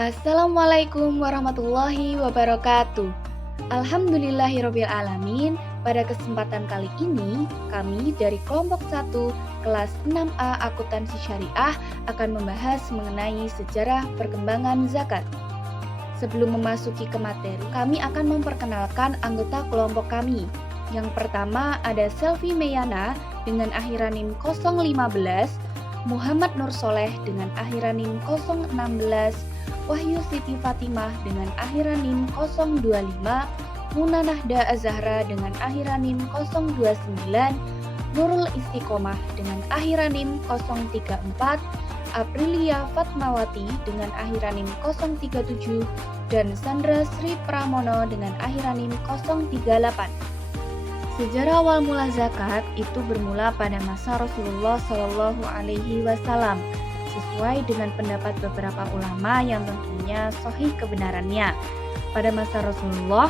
Assalamualaikum warahmatullahi wabarakatuh. Alhamdulillahirabbil alamin. Pada kesempatan kali ini, kami dari kelompok 1 kelas 6A Akuntansi Syariah akan membahas mengenai sejarah perkembangan zakat. Sebelum memasuki ke materi, kami akan memperkenalkan anggota kelompok kami. Yang pertama ada Selvi Meyana dengan akhiran NIM 015, Muhammad Nur Soleh dengan akhiran NIM 016, Wahyu Siti Fatimah dengan akhiran NIM 025, Muna Nahda Azahra dengan akhiran NIM 029, Nurul Istiqomah dengan akhiran NIM 034, Aprilia Fatmawati dengan akhiran NIM 037, dan Sandra Sri Pramono dengan akhiran NIM 038. Sejarah awal mula zakat itu bermula pada masa Rasulullah Shallallahu Alaihi Wasallam, sesuai dengan pendapat beberapa ulama yang tentunya sahih kebenarannya. Pada masa Rasulullah,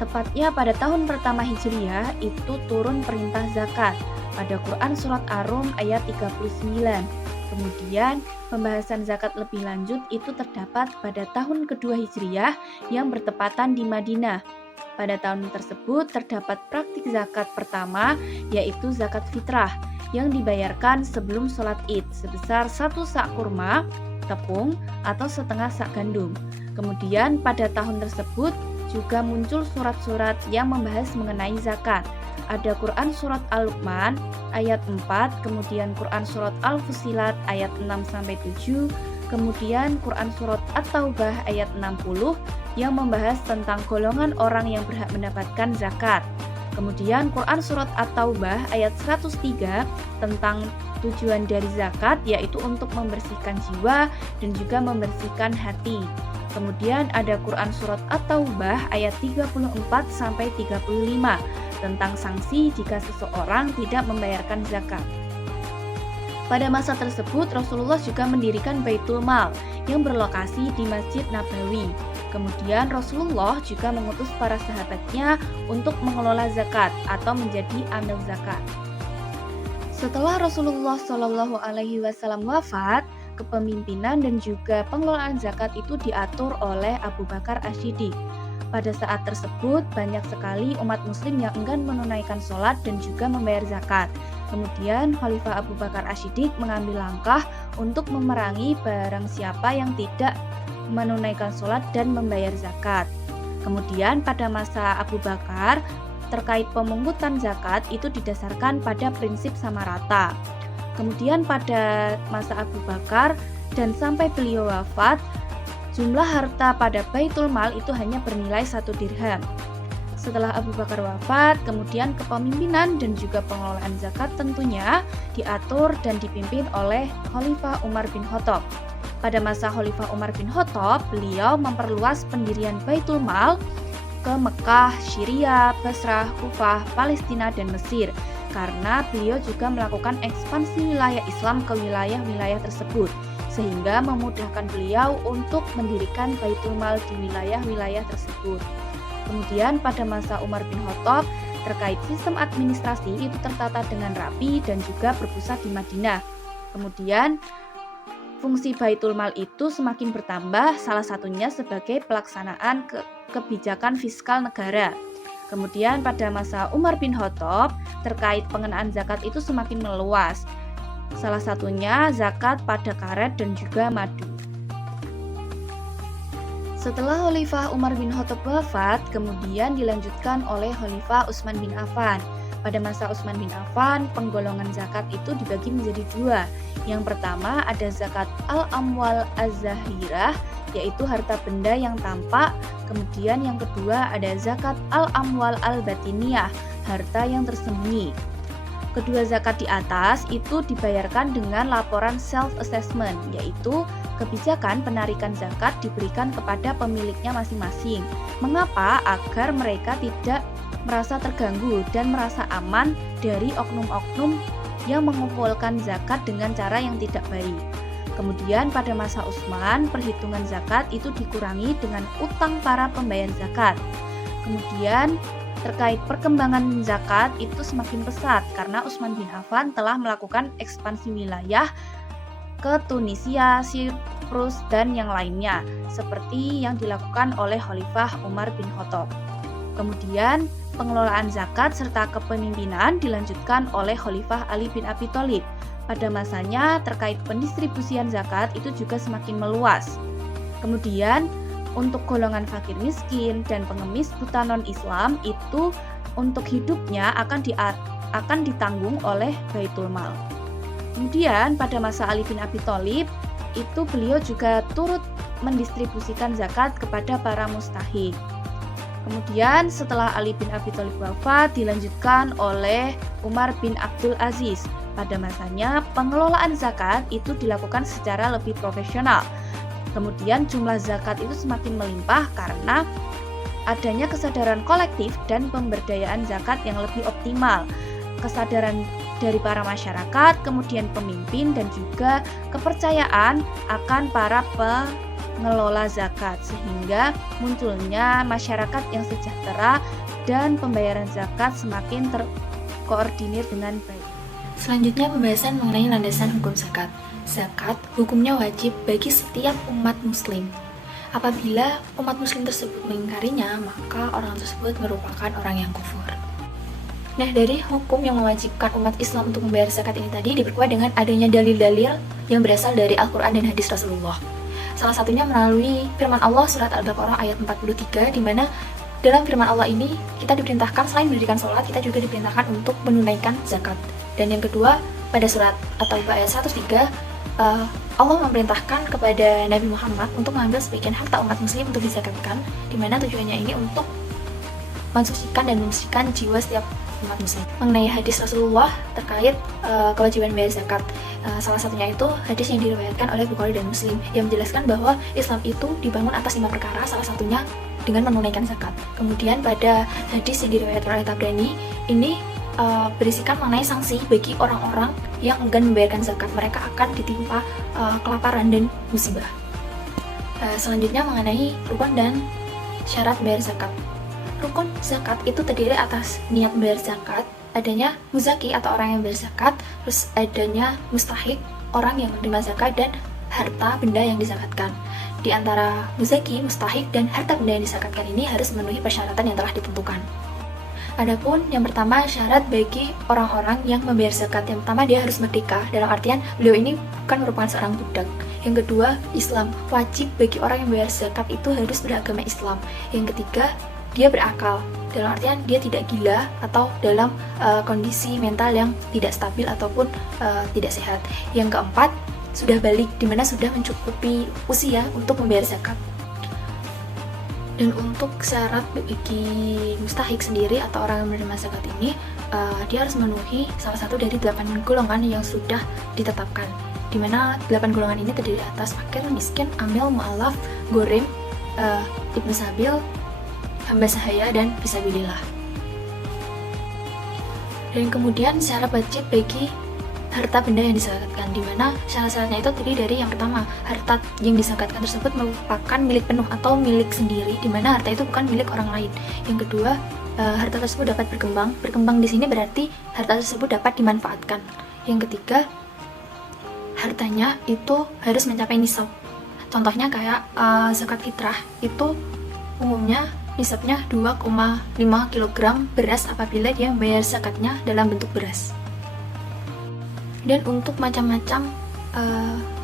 tepatnya pada tahun pertama Hijriyah, itu turun perintah zakat pada Quran Surat Ar-Rum ayat 39. Kemudian, pembahasan zakat lebih lanjut itu terdapat pada tahun kedua Hijriyah yang bertepatan di Madinah. Pada tahun tersebut terdapat praktik zakat pertama, yaitu zakat fitrah, yang dibayarkan sebelum sholat id sebesar 1 sak kurma, tepung, atau setengah sak gandum. Kemudian pada tahun tersebut juga muncul surat-surat yang membahas mengenai zakat. Ada Quran Surat Al-Luqman ayat 4, kemudian Quran Surat Al-Fusilat ayat 6-7, kemudian Quran Surat At-Taubah ayat 60 yang membahas tentang golongan orang yang berhak mendapatkan zakat. Kemudian Quran Surat At-Taubah ayat 103 tentang tujuan dari zakat, yaitu untuk membersihkan jiwa dan juga membersihkan hati. Kemudian ada Quran Surat At-Taubah ayat 34-35 tentang sanksi jika seseorang tidak membayarkan zakat. Pada masa tersebut Rasulullah juga mendirikan Baitul Mal yang berlokasi di Masjid Nabawi. Kemudian Rasulullah juga mengutus para sahabatnya untuk mengelola zakat atau menjadi amil zakat. Setelah Rasulullah Shallallahu Alaihi Wasallam wafat, kepemimpinan dan juga pengelolaan zakat itu diatur oleh Abu Bakar As-Siddiq. Pada saat tersebut banyak sekali umat muslim yang enggan menunaikan sholat dan juga membayar zakat. Kemudian Khalifah Abu Bakar As-Siddiq mengambil langkah untuk memerangi barang siapa yang tidak menunaikan sholat dan membayar zakat. Kemudian pada masa Abu Bakar, terkait pemungutan zakat itu didasarkan pada prinsip sama rata. Kemudian pada masa Abu Bakar dan sampai beliau wafat, jumlah harta pada Baitul Mal itu hanya bernilai 1 dirham. Setelah Abu Bakar wafat, kemudian kepemimpinan dan juga pengelolaan zakat tentunya diatur dan dipimpin oleh Khalifah Umar bin Khattab. Pada masa Khalifah Umar bin Khattab, beliau memperluas pendirian Baitul Mal ke Mekah, Syria, Basrah, Kufah, Palestina, dan Mesir, karena beliau juga melakukan ekspansi wilayah Islam ke wilayah-wilayah tersebut, sehingga memudahkan beliau untuk mendirikan Baitul Mal di wilayah-wilayah tersebut. Kemudian pada masa Umar bin Khattab, terkait sistem administrasi itu tertata dengan rapi dan juga berpusat di Madinah. Kemudian fungsi Baitul Mal itu semakin bertambah, salah satunya sebagai pelaksanaan kebijakan fiskal negara. Kemudian pada masa Umar bin Khattab, terkait pengenaan zakat itu semakin meluas. Salah satunya zakat pada karet dan juga madu. Setelah Khalifah Umar bin Khattab wafat, kemudian dilanjutkan oleh Khalifah Utsman bin Affan. Pada masa Utsman bin Affan, penggolongan zakat itu dibagi menjadi 2. Yang pertama ada zakat al-amwal az-zahirah, yaitu harta benda yang tampak. Kemudian yang kedua ada zakat al-amwal al-batiniyah, harta yang tersembunyi. Kedua zakat di atas itu dibayarkan dengan laporan self-assessment, yaitu kebijakan penarikan zakat diberikan kepada pemiliknya masing-masing. Mengapa? Agar mereka tidak merasa terganggu dan merasa aman dari oknum-oknum yang mengumpulkan zakat dengan cara yang tidak baik. Kemudian pada masa Utsman, perhitungan zakat itu dikurangi dengan utang para pembayar zakat. Kemudian terkait perkembangan zakat itu semakin pesat karena Utsman bin Affan telah melakukan ekspansi wilayah ke Tunisia, Siprus, dan yang lainnya, seperti yang dilakukan oleh Khalifah Umar bin Khattab. Kemudian, pengelolaan zakat serta kepemimpinan dilanjutkan oleh Khalifah Ali bin Abi Thalib. Pada masanya, terkait pendistribusian zakat itu juga semakin meluas. Kemudian, untuk golongan fakir miskin dan pengemis buta non-Islam itu untuk hidupnya akan ditanggung oleh Baitul Mal. Kemudian pada masa Ali bin Abi Thalib itu beliau juga turut mendistribusikan zakat kepada para mustahik. Kemudian setelah Ali bin Abi Thalib wafat dilanjutkan oleh Umar bin Abdul Aziz. Pada masanya pengelolaan zakat itu dilakukan secara lebih profesional. Kemudian jumlah zakat itu semakin melimpah karena adanya kesadaran kolektif dan pemberdayaan zakat yang lebih optimal. Kesadaran dari para masyarakat, kemudian pemimpin, dan juga kepercayaan akan para pengelola zakat, sehingga munculnya masyarakat yang sejahtera dan pembayaran zakat semakin terkoordinir dengan baik. Selanjutnya pembahasan mengenai landasan hukum zakat. Zakat hukumnya wajib bagi setiap umat muslim. Apabila umat muslim tersebut mengingkarinya, maka orang tersebut merupakan orang yang kufur. Nah, dari hukum yang mewajibkan umat Islam untuk membayar zakat ini tadi diperkuat dengan adanya dalil-dalil yang berasal dari Al-Quran dan hadis Rasulullah. Salah satunya melalui firman Allah surat Al-Baqarah ayat 43, di mana dalam firman Allah ini kita diperintahkan selain mendirikan sholat, kita juga diperintahkan untuk menunaikan zakat. Dan yang kedua, pada surat At-Taubah ayat 103, Allah memerintahkan kepada Nabi Muhammad untuk mengambil sebagian harta umat muslim untuk dizakatkan, di mana tujuannya ini untuk mensucikan dan membersihkan jiwa setiap umat muslim. Mengenai hadis Rasulullah terkait kewajiban bayar zakat, salah satunya itu hadis yang diriwayatkan oleh Bukhari dan Muslim yang menjelaskan bahwa Islam itu dibangun atas 5 perkara, salah satunya dengan menunaikan zakat. Kemudian pada hadis yang diriwayatkan oleh Tabrani ini berisikan mengenai sanksi bagi orang-orang yang enggan membayarkan zakat. Mereka akan ditimpa kelaparan dan musibah. Selanjutnya mengenai rukun dan syarat membayar zakat. Rukun zakat itu terdiri atas niat membayar zakat, adanya muzaki atau orang yang membayar zakat, terus adanya mustahik, orang yang menerima zakat, dan harta benda yang dizakatkan. Di antara muzaki, mustahik, dan harta benda yang dizakatkan ini harus memenuhi persyaratan yang telah ditentukan. Adapun yang pertama, syarat bagi orang-orang yang membayar zakat. Yang pertama, dia harus merdeka, dalam artian beliau ini bukan merupakan seorang budak. Yang kedua, Islam. Wajib bagi orang yang membayar zakat itu harus beragama Islam. Yang ketiga, dia berakal, dalam artian dia tidak gila atau dalam kondisi mental yang tidak stabil ataupun tidak sehat. Yang keempat, sudah balik, dimana sudah mencukupi usia untuk membayar zakat. Dan untuk syarat bagi mustahik sendiri atau orang yang menerima zakat ini, dia harus memenuhi salah satu dari 8 golongan yang sudah ditetapkan, di mana 8 golongan ini terdiri atas fakir, miskin, amil, mu'alaf, gorim, ibnu sabil, hamba sahaya, dan fisabilillah. Dan kemudian syarat wajib bagi harta benda yang dizakatkan, di mana syarat-syaratnya itu terdiri dari yang pertama, harta yang dizakatkan tersebut merupakan milik penuh atau milik sendiri, di mana harta itu bukan milik orang lain. Yang kedua, harta tersebut dapat berkembang. Berkembang di sini berarti harta tersebut dapat dimanfaatkan. Yang ketiga, hartanya itu harus mencapai nisab. Contohnya kayak zakat fitrah itu umumnya nisabnya 2,5 kg beras apabila dia membayar zakatnya dalam bentuk beras. Dan untuk macam-macam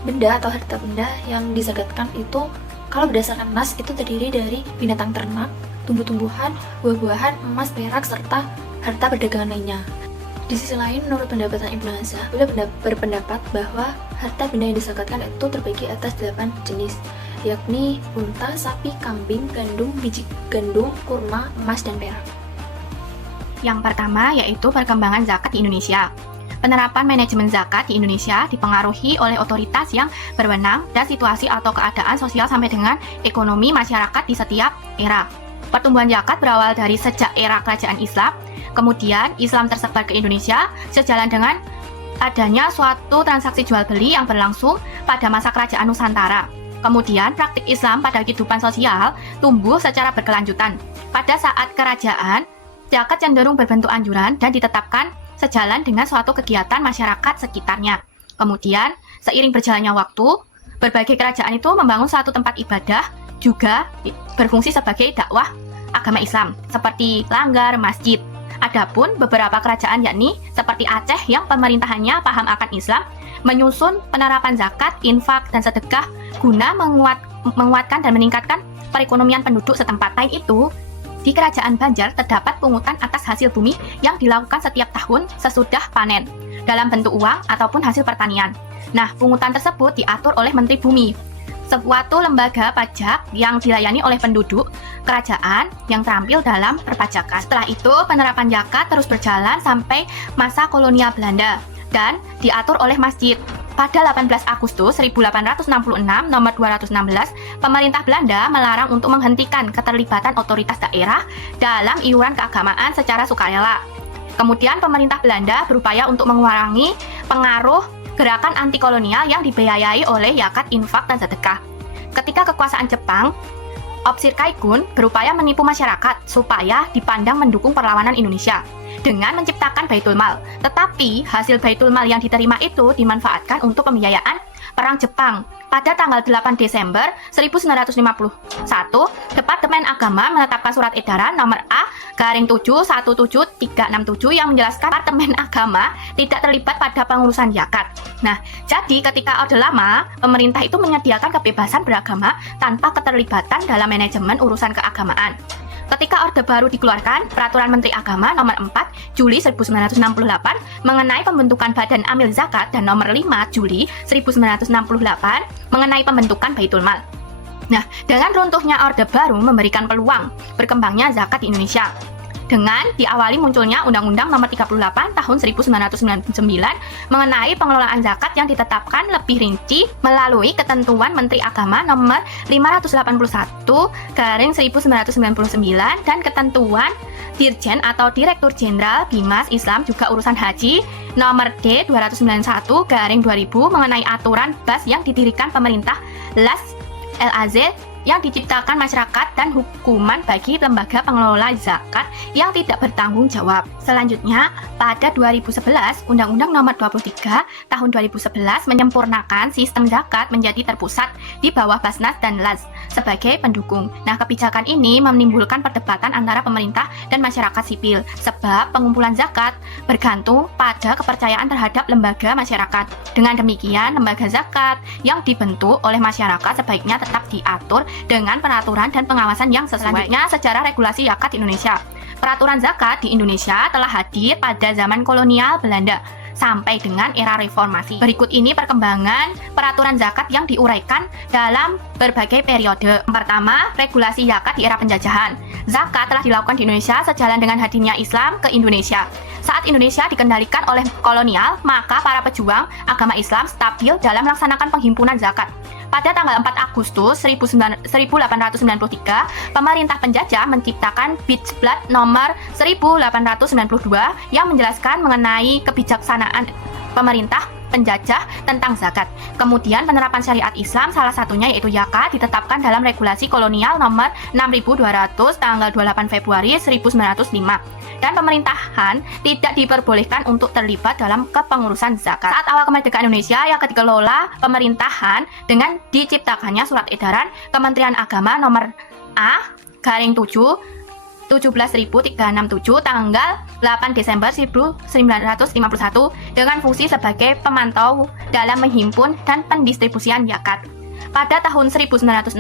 benda atau harta benda yang dizakatkan itu, kalau berdasarkan nas itu terdiri dari binatang ternak, tumbuh-tumbuhan, buah-buahan, emas, perak, serta harta perdagangan lainnya. Di sisi lain, menurut pendapatan Ibnu Hazm, beliau berpendapat bahwa harta benda yang dizakatkan itu terbagi atas 8 jenis, yakni unta, sapi, kambing, gandum, biji gandum, kurma, emas, dan perak. Yang pertama yaitu perkembangan zakat di Indonesia. Penerapan manajemen zakat di Indonesia dipengaruhi oleh otoritas yang berwenang dan situasi atau keadaan sosial sampai dengan ekonomi masyarakat di setiap era. Pertumbuhan zakat berawal dari sejak era kerajaan Islam, kemudian Islam tersebar ke Indonesia sejalan dengan adanya suatu transaksi jual beli yang berlangsung pada masa kerajaan Nusantara. Kemudian praktik Islam pada kehidupan sosial tumbuh secara berkelanjutan. Pada saat kerajaan, zakat cenderung berbentuk anjuran dan ditetapkan sejalan dengan suatu kegiatan masyarakat sekitarnya. Kemudian, Seiring berjalannya waktu, berbagai kerajaan itu membangun suatu tempat ibadah juga berfungsi sebagai dakwah agama Islam, seperti langgar, masjid. Adapun beberapa kerajaan yakni seperti Aceh yang pemerintahannya paham akan Islam, menyusun penerapan zakat, infak, dan sedekah guna menguatkan dan meningkatkan perekonomian penduduk setempat. Lain itu, di kerajaan Banjar terdapat pungutan atas hasil bumi yang dilakukan setiap tahun sesudah panen, dalam bentuk uang ataupun hasil pertanian. Nah, pungutan tersebut diatur oleh Menteri Bumi, suatu lembaga pajak yang dilayani oleh penduduk kerajaan yang terampil dalam perpajakan. Setelah itu, penerapan zakat terus berjalan sampai masa kolonial Belanda dan diatur oleh masjid. Pada 18 Agustus 1866 nomor 216, pemerintah Belanda melarang untuk menghentikan keterlibatan otoritas daerah dalam iuran keagamaan secara sukarela. Kemudian pemerintah Belanda berupaya untuk mengurangi pengaruh gerakan anti kolonial yang dibiayai oleh zakat, infak, dan sedekah. Ketika kekuasaan Jepang, Opsir Kaikun berupaya menipu masyarakat supaya dipandang mendukung perlawanan Indonesia dengan menciptakan Baitul Mal. Tetapi hasil Baitul Mal yang diterima itu dimanfaatkan untuk pembiayaan Perang Jepang. Pada tanggal 8 Desember 1951, Departemen Agama menetapkan surat edaran nomor A/71737 yang menjelaskan Departemen Agama tidak terlibat pada pengurusan zakat. Nah, jadi ketika Orde Lama, pemerintah itu menyediakan kebebasan beragama tanpa keterlibatan dalam manajemen urusan keagamaan. Ketika Orde Baru dikeluarkan, Peraturan Menteri Agama nomor 4 Juli 1968 mengenai pembentukan Badan Amil Zakat dan nomor 5 Juli 1968 mengenai pembentukan Baitul Mal. Nah, dengan runtuhnya Orde Baru memberikan peluang berkembangnya zakat di Indonesia. Dengan diawali munculnya Undang-Undang nomor 38 tahun 1999 mengenai pengelolaan zakat yang ditetapkan lebih rinci melalui ketentuan Menteri Agama nomor 581/1999 dan ketentuan Dirjen atau Direktur Jenderal Bimas Islam juga urusan haji nomor D291/2000 mengenai aturan BAS yang didirikan pemerintah LAZ yang diciptakan masyarakat dan hukuman bagi lembaga pengelola zakat yang tidak bertanggung jawab. Selanjutnya, pada 2011, Undang-Undang Nomor 23 Tahun 2011 menyempurnakan sistem zakat menjadi terpusat di bawah Basnas dan LAS sebagai pendukung. Nah, kebijakan ini menimbulkan perdebatan antara pemerintah dan masyarakat sipil sebab pengumpulan zakat bergantung pada kepercayaan terhadap lembaga masyarakat. Dengan demikian, lembaga zakat yang dibentuk oleh masyarakat sebaiknya tetap diatur dengan peraturan dan pengawasan yang sesuai. Selanjutnya, sejarah regulasi zakat di Indonesia. Peraturan zakat di Indonesia telah hadir pada zaman kolonial Belanda sampai dengan era reformasi. Berikut ini perkembangan peraturan zakat yang diuraikan dalam berbagai periode. Pertama, regulasi zakat di era penjajahan. Zakat telah dilakukan di Indonesia sejalan dengan hadirnya Islam ke Indonesia. Saat Indonesia dikendalikan oleh kolonial, maka para pejuang agama Islam stabil dalam melaksanakan penghimpunan zakat. Pada tanggal 4 Agustus 1893, pemerintah penjajah menciptakan Bidjblatt nomor 1892 yang menjelaskan mengenai kebijaksanaan pemerintah penjajah tentang zakat. Kemudian penerapan syariat Islam, salah satunya yaitu zakat, ditetapkan dalam regulasi kolonial nomor 6200 tanggal 28 Februari 1905. Dan pemerintahan tidak diperbolehkan untuk terlibat dalam kepengurusan zakat. Saat awal kemerdekaan Indonesia yang dikelola pemerintahan dengan diciptakannya surat edaran Kementerian Agama nomor A/7 17367 tanggal 8 Desember 1951 dengan fungsi sebagai pemantau dalam menghimpun dan pendistribusian zakat. Pada tahun 1964,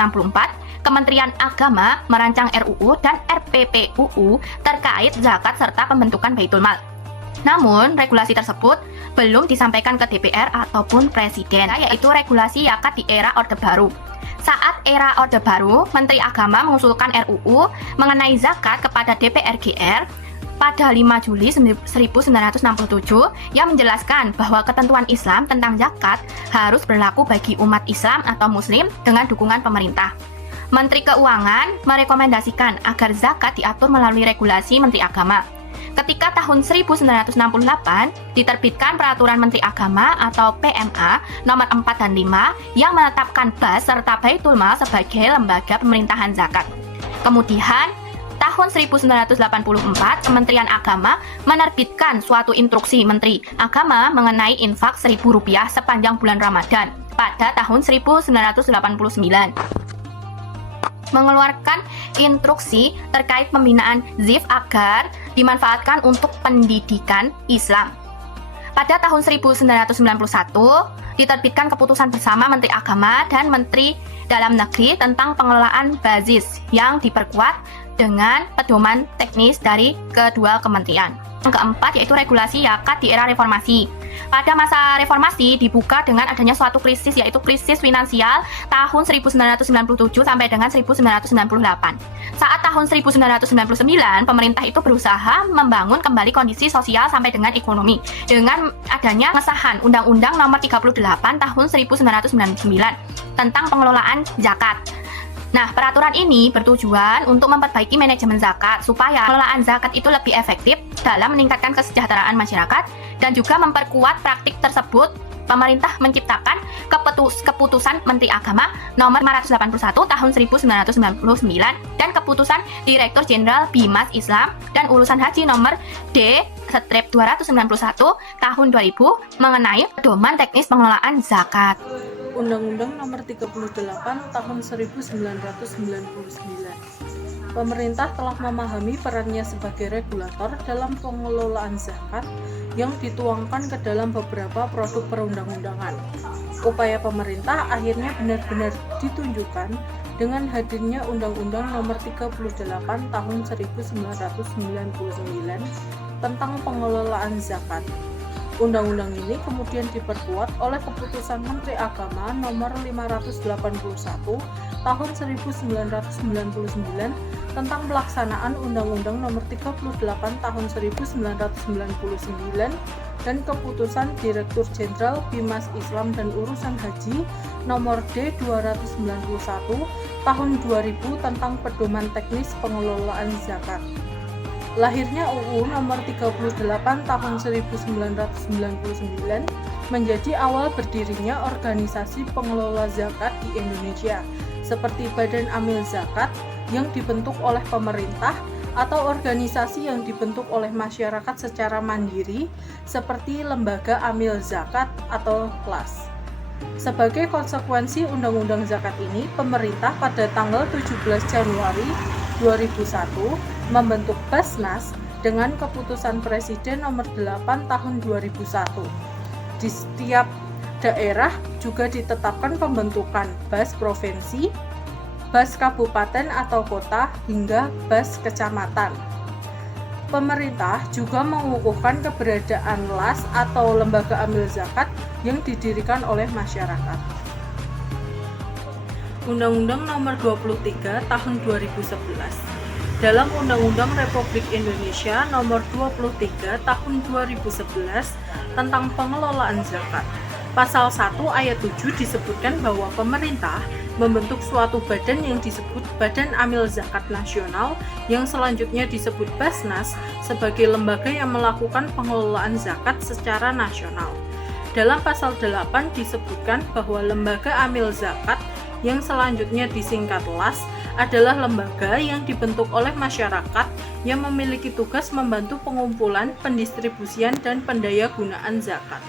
Kementerian Agama merancang RUU dan RPPUU terkait zakat serta pembentukan Baitul Mal. Namun, regulasi tersebut belum disampaikan ke DPR ataupun Presiden, yaitu regulasi zakat di era Orde Baru. Saat era Orde Baru, Menteri Agama mengusulkan RUU mengenai zakat kepada DPR GR pada 5 Juli 1967 yang menjelaskan bahwa ketentuan Islam tentang zakat harus berlaku bagi umat Islam atau Muslim dengan dukungan pemerintah. Menteri Keuangan merekomendasikan agar zakat diatur melalui regulasi Menteri Agama. Ketika tahun 1968 diterbitkan Peraturan Menteri Agama atau PMA nomor 4 dan 5 yang menetapkan BAS serta Baitul Mal sebagai lembaga pemerintahan zakat. Kemudian tahun 1984, Kementerian Agama menerbitkan suatu instruksi Menteri Agama mengenai infak Rp1.000 sepanjang bulan Ramadan pada tahun 1989. Mengeluarkan instruksi terkait pembinaan ZIF agar dimanfaatkan untuk pendidikan Islam. Pada tahun 1991, diterbitkan keputusan bersama Menteri Agama dan Menteri Dalam Negeri tentang pengelolaan bazis yang diperkuat dengan pedoman teknis dari kedua kementerian. Yang keempat yaitu regulasi zakat di era reformasi. Pada masa reformasi dibuka dengan adanya suatu krisis, yaitu krisis finansial tahun 1997 sampai dengan 1998. Saat tahun 1999, pemerintah itu berusaha membangun kembali kondisi sosial sampai dengan ekonomi dengan adanya pengesahan Undang-Undang Nomor 38 tahun 1999 tentang pengelolaan zakat. Nah, peraturan ini bertujuan untuk memperbaiki manajemen zakat supaya pengelolaan zakat itu lebih efektif dalam meningkatkan kesejahteraan masyarakat dan juga memperkuat praktik tersebut. Pemerintah menciptakan keputusan Menteri Agama Nomor 581 tahun 1999 dan keputusan Direktur Jenderal Bimas Islam dan Urusan Haji Nomor D/291 tahun 2000 mengenai pedoman teknis pengelolaan zakat. Undang-Undang Nomor 38 Tahun 1999. Pemerintah telah memahami perannya sebagai regulator dalam pengelolaan zakat yang dituangkan ke dalam beberapa produk perundang-undangan. Upaya pemerintah akhirnya benar-benar ditunjukkan dengan hadirnya Undang-Undang Nomor 38 Tahun 1999 tentang pengelolaan zakat. Undang-undang ini kemudian diperkuat oleh Keputusan Menteri Agama Nomor 581 Tahun 1999 tentang pelaksanaan Undang-Undang Nomor 38 Tahun 1999 dan Keputusan Direktur Jenderal Bimas Islam dan Urusan Haji Nomor D/291 Tahun 2000 tentang pedoman teknis pengelolaan zakat. Lahirnya UU Nomor 38 Tahun 1999 menjadi awal berdirinya organisasi pengelola zakat di Indonesia, seperti Badan Amil Zakat yang dibentuk oleh pemerintah atau organisasi yang dibentuk oleh masyarakat secara mandiri, seperti Lembaga Amil Zakat atau LAS. Sebagai konsekuensi Undang-Undang Zakat ini, pemerintah pada tanggal 17 Januari 2001 membentuk Basnas dengan keputusan Presiden Nomor 8 Tahun 2001. Di setiap daerah juga ditetapkan pembentukan BAS provinsi, BAS kabupaten atau kota, hingga BAS kecamatan. Pemerintah juga mengukuhkan keberadaan LAS atau Lembaga Amil Zakat yang didirikan oleh masyarakat. Undang-Undang Nomor 23 Tahun 2011. Dalam Undang-Undang Republik Indonesia Nomor 23 Tahun 2011 tentang pengelolaan zakat. Pasal 1 ayat 7 disebutkan bahwa pemerintah membentuk suatu badan yang disebut Badan Amil Zakat Nasional yang selanjutnya disebut Basnas sebagai lembaga yang melakukan pengelolaan zakat secara nasional. Dalam pasal 8 disebutkan bahwa lembaga amil zakat yang selanjutnya disingkat LAS adalah lembaga yang dibentuk oleh masyarakat yang memiliki tugas membantu pengumpulan, pendistribusian, dan pendayagunaan zakat.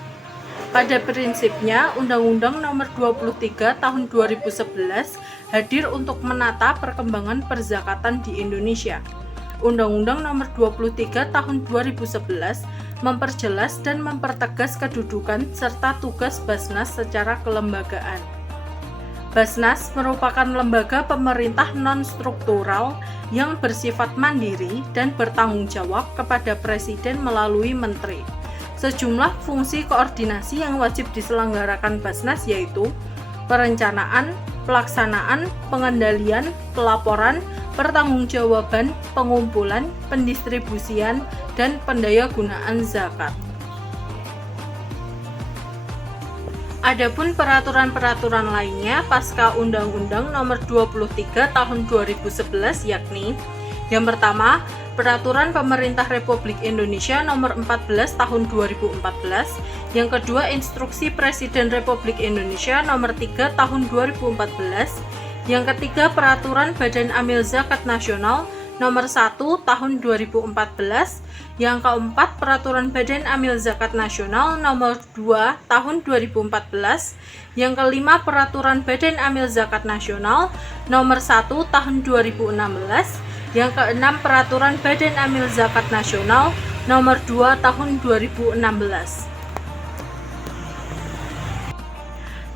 Pada prinsipnya, Undang-Undang Nomor 23 Tahun 2011 hadir untuk menata perkembangan perzakatan di Indonesia. Undang-Undang Nomor 23 Tahun 2011 memperjelas dan mempertegas kedudukan serta tugas Basnas secara kelembagaan. Basnas merupakan lembaga pemerintah non-struktural yang bersifat mandiri dan bertanggung jawab kepada Presiden melalui Menteri. Sejumlah fungsi koordinasi yang wajib diselenggarakan Basnas yaitu perencanaan, pelaksanaan, pengendalian, pelaporan, pertanggungjawaban, pengumpulan, pendistribusian, dan pendayagunaan zakat. Adapun peraturan-peraturan lainnya pasca Undang-Undang Nomor 23 Tahun 2011 yakni yang pertama, Peraturan Pemerintah Republik Indonesia Nomor 14 Tahun 2014, yang kedua Instruksi Presiden Republik Indonesia Nomor 3 Tahun 2014, yang ketiga Peraturan Badan Amil Zakat Nasional Nomor 1 Tahun 2014. Yang keempat, Peraturan Badan Amil Zakat Nasional Nomor 2 Tahun 2014. Yang kelima, Peraturan Badan Amil Zakat Nasional Nomor 1 Tahun 2016. Yang keenam, Peraturan Badan Amil Zakat Nasional Nomor 2 Tahun 2016.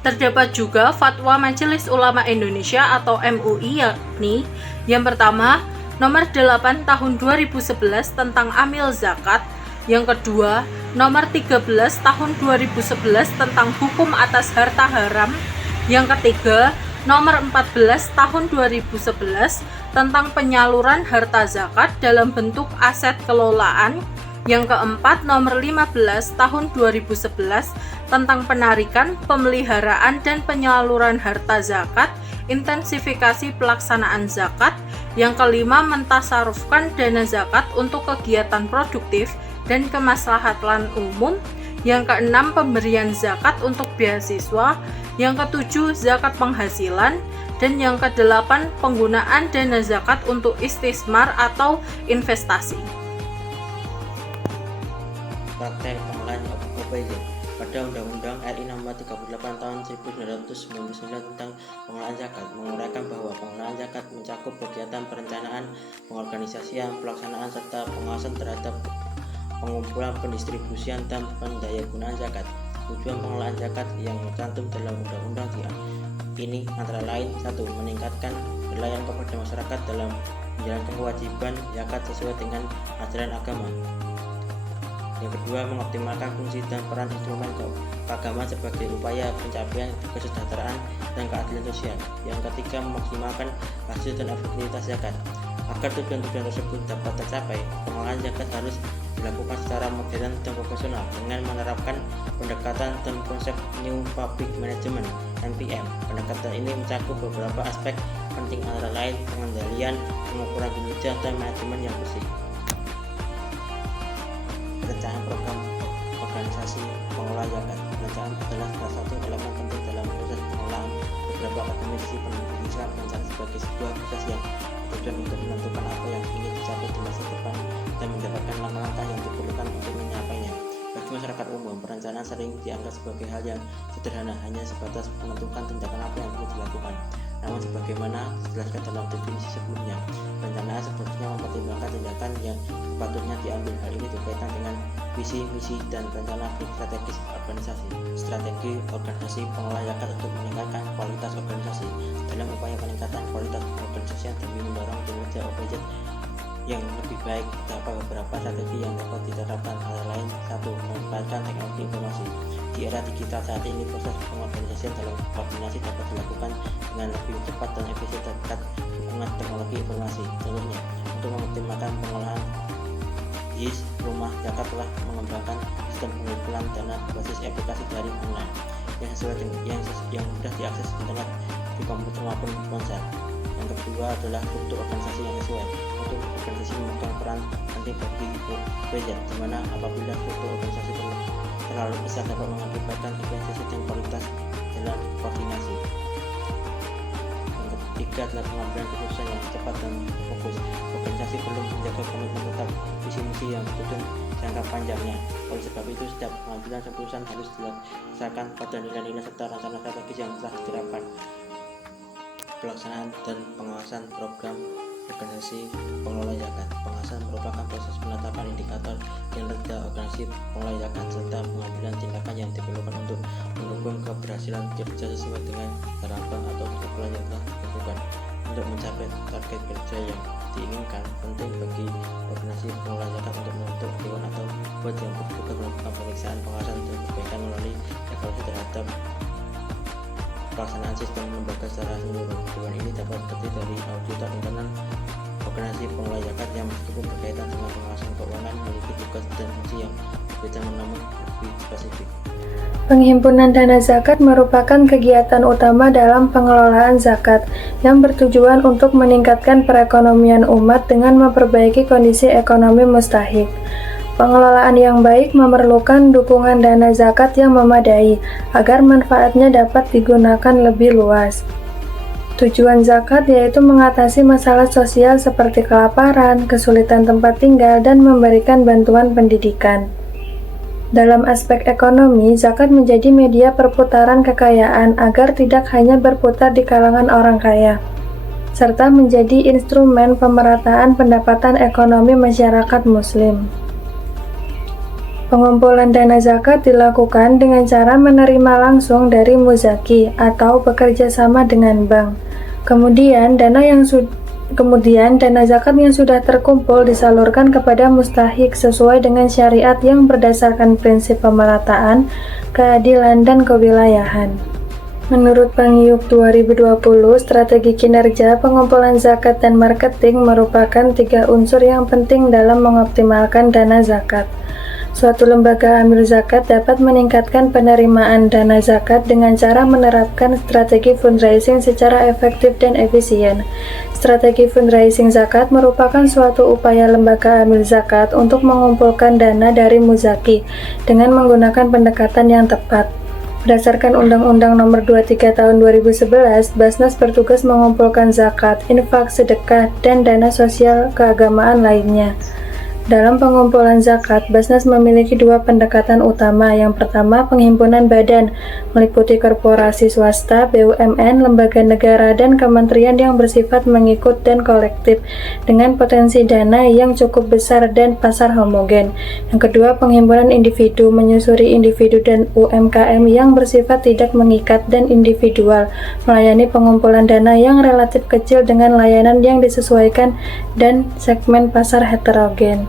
Terdapat juga Fatwa Majelis Ulama Indonesia atau MUI, yakni yang pertama, Nomor 8 Tahun 2011 tentang Amil Zakat. Yang kedua, Nomor 13 Tahun 2011 tentang Hukum atas Harta Haram. Yang ketiga, Nomor 14 Tahun 2011 tentang penyaluran harta zakat dalam bentuk aset kelolaan. Yang keempat, Nomor 15 Tahun 2011 tentang penarikan, pemeliharaan, dan penyaluran harta zakat, intensifikasi pelaksanaan zakat. Yang kelima, mentasarufkan dana zakat untuk kegiatan produktif dan kemaslahatan umum. Yang keenam, pemberian zakat untuk beasiswa. Yang ketujuh, zakat penghasilan. Dan yang kedelapan, penggunaan dana zakat untuk istismar atau investasi. Praktek pengolahan OPZ. Pada Undang-Undang RI Nomor 38 Tahun 1999 tentang Pengolahan Zakat menguraikan bahwa pengolahan zakat mencakup kegiatan perencanaan, pengorganisasian, pelaksanaan, serta pengawasan terhadap pengumpulan, pendistribusian, dan pendayagunaan zakat. Tujuan pengolahan zakat yang tercantum dalam undang-undang ini antara lain: 1. Meningkatkan pelayanan kepada masyarakat dalam menjalankan kewajiban zakat sesuai dengan ajaran agama. Yang kedua, mengoptimalkan fungsi dan peran instrumen keagamaan sebagai upaya pencapaian kesejahteraan dan keadilan sosial. Yang ketiga, memaksimalkan hasil dan efektivitas zakat. Agar tujuan-tujuan tersebut dapat tercapai, pengolahan zakat harus dilakukan secara modern dan profesional dengan menerapkan pendekatan dan konsep New Public Management (NPM). Pendekatan ini mencakup beberapa aspek penting antara lain pengendalian, pengukuran kinerja, dan manajemen yang bersih. Perencanaan program organisasi pengelola zakat. Perencanaan adalah salah satu elemen penting dalam proses pengelolaan. Beberapa akademisi mendefinisikan perencanaan sebagai sebuah proses yang bertujuan untuk menentukan apa yang ingin dicapai di masa depan dan mendapatkan langkah-langkah yang diperlukan untuk mencapainya. Bagi masyarakat umum, perencanaan sering dianggap sebagai hal yang sederhana, hanya sebatas menentukan tindakan apa yang perlu dilakukan. Namun sebagaimana dijelaskan dalam definisi sebelumnya, perencanaan sebenarnya mempertimbangkan tindakan yang sepatutnya diambil. Hal ini berkaitan dengan visi, misi, dan rencana strategis organisasi. Strategi organisasi pengelola zakat untuk meningkatkan kualitas organisasi. Dalam upaya peningkatan kualitas organisasi demi mendorong kinerja OPZ yang lebih baik, terdapat beberapa strategi yang dapat diterapkan, antara lain: 1. Memanfaatkan teknologi informasi. Di era digital saat ini, proses pengorganisasian dalam koordinasi dapat dilakukan dengan lebih cepat dan efisien berkat dukungan teknologi informasi. Contohnya, untuk mengoptimalkan pengolahan YIS, Rumah Zakat telah mengembangkan sistem pengumpulan dana berbasis aplikasi daring online yang sesuai dengan yang mudah diakses internet di komputer maupun ponsel. Yang kedua adalah struktur organisasi yang sesuai. Untuk organisasi memegang peran penting bagi OPZ, di mana apabila struktur organisasi terlalu besar dapat mengakibatkan efisiensi dan kualitas dalam koordinasi. Yang ketiga adalah pengambilan keputusan yang cepat dan fokus. Organisasi perlu menjaga komitmen tetap visi-misi yang bertujuan jangka panjangnya. Oleh sebab itu, setiap pengambilan keputusan harus didasarkan pada nilai-nilai serta rencana strategis yang telah diterapkan. Pelaksanaan dan pengawasan program organisasi pengelola zakat. Pengawasan merupakan proses penetapan indikator kinerja organisasi pengelola zakat serta pengambilan tindakan yang diperlukan untuk mendukung keberhasilan kerja sesuai dengan harapan atau kesimpulan yang telah ditentukan. Untuk mencapai target kerja yang diinginkan, penting bagi organisasi pengelola zakat untuk membentuk dewan atau board yang bertugas melakukan pemeriksaan, pengawasan, dan perbaikan melalui evaluasi terhadap pelaksanaan sistem lembaga secara menyeluruh. Dewan ini dapat terdiri dari auditor internal organisasi pengelola zakat yang meskipun berkaitan dengan pengawasan keuangan memiliki tugas dan fungsi yang berbeda namun lebih spesifik. Penghimpunan dana zakat merupakan kegiatan utama dalam pengelolaan zakat yang bertujuan untuk meningkatkan perekonomian umat dengan memperbaiki kondisi ekonomi mustahik. Pengelolaan yang baik memerlukan dukungan dana zakat yang memadai agar manfaatnya dapat digunakan lebih luas. Tujuan zakat yaitu mengatasi masalah sosial seperti kelaparan, kesulitan tempat tinggal, dan memberikan bantuan pendidikan. Dalam aspek ekonomi, zakat menjadi media perputaran kekayaan agar tidak hanya berputar di kalangan orang kaya, serta menjadi instrumen pemerataan pendapatan ekonomi masyarakat Muslim. Pengumpulan dana zakat dilakukan dengan cara menerima langsung dari muzaki atau bekerja sama dengan bank. Kemudian dana zakat yang sudah terkumpul disalurkan kepada mustahik sesuai dengan syariat yang berdasarkan prinsip pemerataan, keadilan, dan kewilayahan. Menurut Pangyup 2020, strategi kinerja pengumpulan zakat dan marketing merupakan 3 unsur yang penting dalam mengoptimalkan dana zakat. Suatu lembaga amil zakat dapat meningkatkan penerimaan dana zakat dengan cara menerapkan strategi fundraising secara efektif dan efisien. Strategi fundraising zakat merupakan suatu upaya lembaga amil zakat untuk mengumpulkan dana dari muzaki dengan menggunakan pendekatan yang tepat. Berdasarkan Undang-Undang Nomor 23 Tahun 2011, Basnas bertugas mengumpulkan zakat, infak, sedekah, dan dana sosial keagamaan lainnya. Dalam pengumpulan zakat, Basnas memiliki 2 pendekatan utama. Yang pertama, penghimpunan badan, meliputi korporasi swasta, BUMN, lembaga negara, dan kementerian yang bersifat mengikut dan kolektif, dengan potensi dana yang cukup besar dan pasar homogen. Yang kedua, penghimpunan individu, menyusuri individu dan UMKM yang bersifat tidak mengikat dan individual, melayani pengumpulan dana yang relatif kecil dengan layanan yang disesuaikan dan segmen pasar heterogen.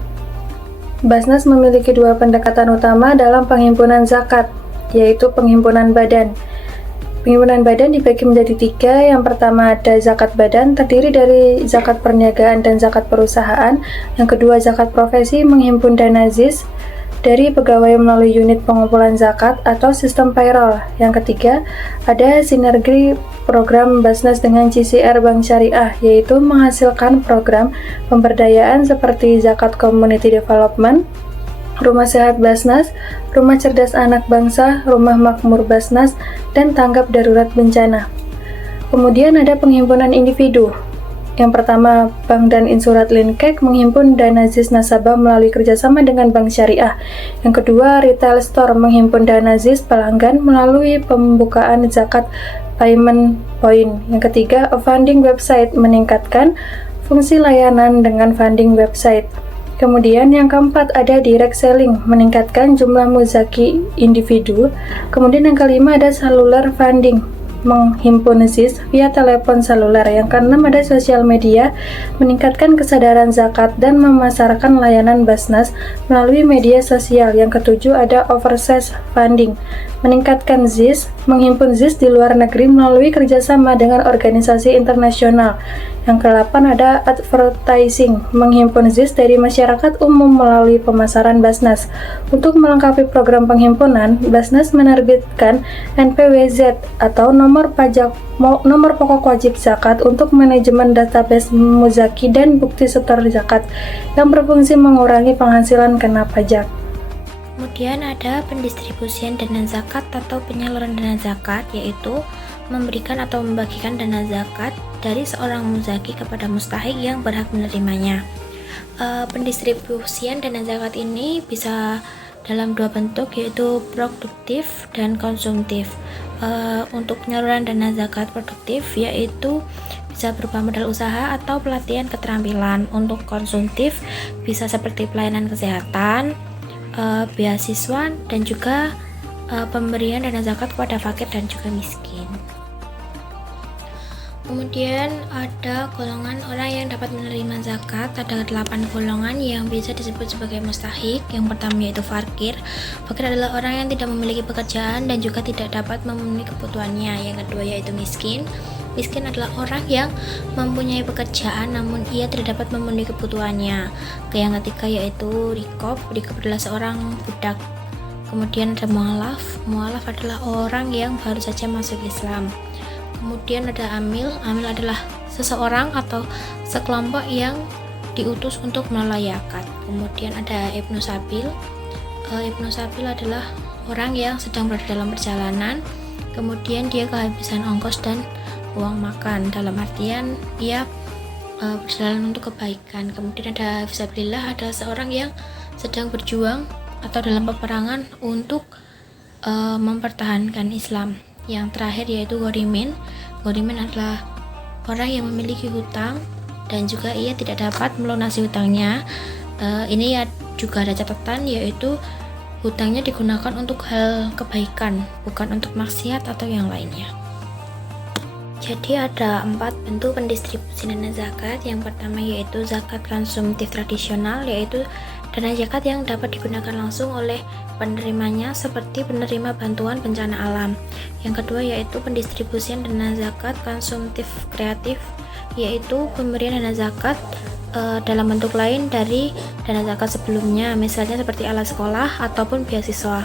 Basnas memiliki 2 pendekatan utama dalam penghimpunan zakat, yaitu penghimpunan badan. Penghimpunan badan dibagi menjadi 3. Yang pertama ada zakat badan, terdiri dari zakat perniagaan dan zakat perusahaan. Yang kedua zakat profesi, menghimpun dana ZIS dari pegawai melalui unit pengumpulan zakat atau sistem payroll. Yang ketiga, ada sinergi program Basnas dengan CCR Bank Syariah, yaitu menghasilkan program pemberdayaan seperti zakat community development, rumah sehat Basnas, rumah cerdas anak bangsa, rumah makmur Basnas, dan tanggap darurat bencana. Kemudian ada penghimpunan individu. Yang pertama, Bank dan Insurat Linkek menghimpun dana ZIS nasabah melalui kerjasama dengan Bank Syariah. Yang kedua, Retail Store menghimpun dana ZIS pelanggan melalui pembukaan zakat payment point. Yang ketiga, funding website meningkatkan fungsi layanan dengan funding website. Kemudian yang keempat ada direct selling, meningkatkan jumlah muzaki individu. Kemudian yang kelima ada cellular funding, menghimpun ZIS via telepon seluler. Yang keenam ada sosial media, meningkatkan kesadaran zakat dan memasarkan layanan Basnas melalui media sosial. Yang ketujuh ada overseas funding, meningkatkan ZIS, menghimpun ZIS di luar negeri melalui kerjasama dengan organisasi internasional. Yang ke-8 ada advertising, menghimpun ZIS dari masyarakat umum melalui pemasaran Basnas. Untuk melengkapi program penghimpunan, Basnas menerbitkan NPWZ atau nomor pokok wajib zakat untuk manajemen database muzaki dan bukti setor zakat yang berfungsi mengurangi penghasilan kena pajak. Kemudian ada pendistribusian dana zakat atau penyaluran dana zakat, yaitu memberikan atau membagikan dana zakat dari seorang muzaki kepada mustahik yang berhak menerimanya. Pendistribusian dana zakat ini bisa dalam 2 bentuk, yaitu produktif dan konsumtif. Untuk penyaluran dana zakat produktif yaitu bisa berupa modal usaha atau pelatihan keterampilan. Untuk konsumtif bisa seperti pelayanan kesehatan, beasiswa, dan juga pemberian dana zakat kepada fakir dan juga miskin. Kemudian ada golongan orang yang dapat menerima zakat. Ada 8 golongan yang bisa disebut sebagai mustahik. Yang pertama yaitu fakir. Fakir adalah orang yang tidak memiliki pekerjaan dan juga tidak dapat memenuhi kebutuhannya. Yang kedua yaitu miskin. Miskin adalah orang yang mempunyai pekerjaan namun ia tidak dapat memenuhi kebutuhannya. Yang ketiga yaitu rikob. Rikob adalah seorang budak. Kemudian ada mu'alaf. Mu'alaf adalah orang yang baru saja masuk Islam. Kemudian ada amil. Amil adalah seseorang atau sekelompok yang diutus untuk mengelola zakat. Kemudian ada ibnu sabil. Ibnu sabil adalah orang yang sedang berada dalam perjalanan, kemudian dia kehabisan ongkos dan uang makan, dalam artian ia berjalan untuk kebaikan. Kemudian ada fisabilillah, ada seorang yang sedang berjuang atau dalam peperangan untuk mempertahankan Islam. Yang terakhir yaitu ghorimin. Ghorimin adalah orang yang memiliki hutang dan juga ia tidak dapat melunasi hutangnya. Ini ya juga ada catatan, yaitu hutangnya digunakan untuk hal kebaikan, bukan untuk maksiat atau yang lainnya. Jadi ada 4 bentuk pendistribusian dana zakat. Yang pertama yaitu zakat konsumtif tradisional, yaitu dana zakat yang dapat digunakan langsung oleh penerimanya seperti penerima bantuan bencana alam. Yang kedua yaitu pendistribusian dana zakat konsumtif kreatif, yaitu pemberian dana zakat dalam bentuk lain dari dana zakat sebelumnya, misalnya seperti alat sekolah ataupun beasiswa.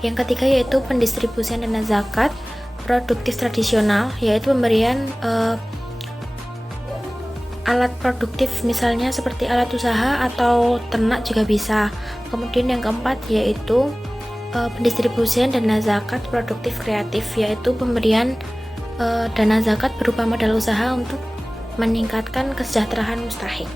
Yang ketiga yaitu pendistribusian dana zakat produktif tradisional, yaitu pemberian alat produktif, misalnya seperti alat usaha atau ternak juga bisa. Kemudian yang keempat yaitu pendistribusian dana zakat produktif kreatif, yaitu pemberian dana zakat berupa modal usaha untuk meningkatkan kesejahteraan mustahik.